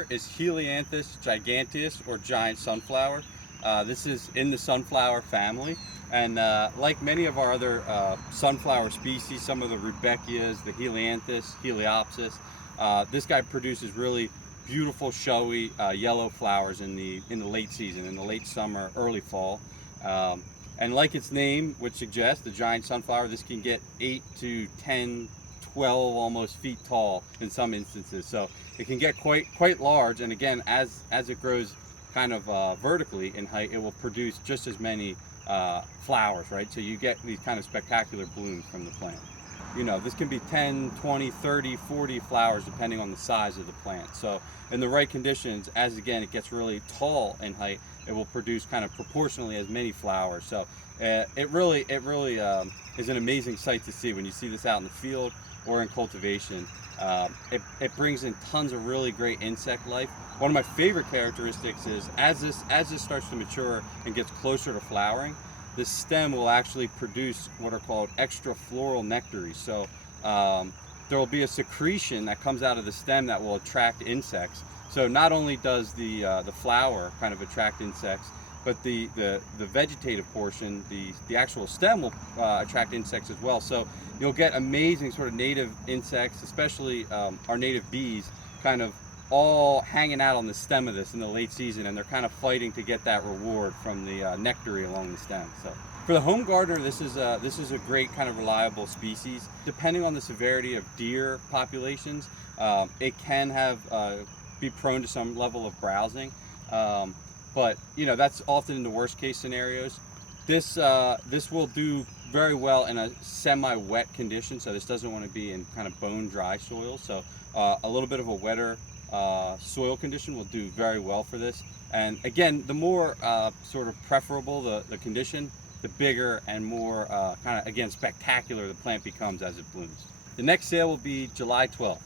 here is Helianthus giganteus, or giant sunflower. This is in the sunflower family, and like many of our other sunflower species, some of the Rudbeckias, the Helianthus, Heliopsis, this guy produces really beautiful, showy yellow flowers in the late season, in the late summer, early fall. And like its name would suggest, the giant sunflower, this can get 8 to 10, 12 almost feet tall in some instances. So it can get quite large, and again, as it grows kind of vertically in height, it will produce just as many flowers, right? So you get these kind of spectacular blooms from the plant. You know, this can be 10, 20, 30, 40 flowers depending on the size of the plant. So in the right conditions, as again it gets really tall in height, it will produce kind of proportionally as many flowers. So it really is an amazing sight to see when you see this out in the field or in cultivation. It brings in tons of really great insect life. One of my favorite characteristics is as this starts to mature and gets closer to flowering, the stem will actually produce what are called extrafloral nectaries. So there will be a secretion that comes out of the stem that will attract insects. So not only does the flower kind of attract insects, but the vegetative portion, the actual stem will attract insects as well. So you'll get amazing sort of native insects, especially our native bees, kind of all hanging out on the stem of this in the late season, and they're kind of fighting to get that reward from the nectary along the stem. So for the home gardener, this is a great kind of reliable species. Depending on the severity of deer populations, it can have be prone to some level of browsing, but you know, that's often in the worst case scenarios. This will do very well in a semi-wet condition, so this doesn't want to be in kind of bone dry soil. So a little bit of a wetter soil condition will do very well for this. And again, the more sort of preferable the condition, the bigger and more kind of, again, spectacular the plant becomes as it blooms. The next sale will be July 12th.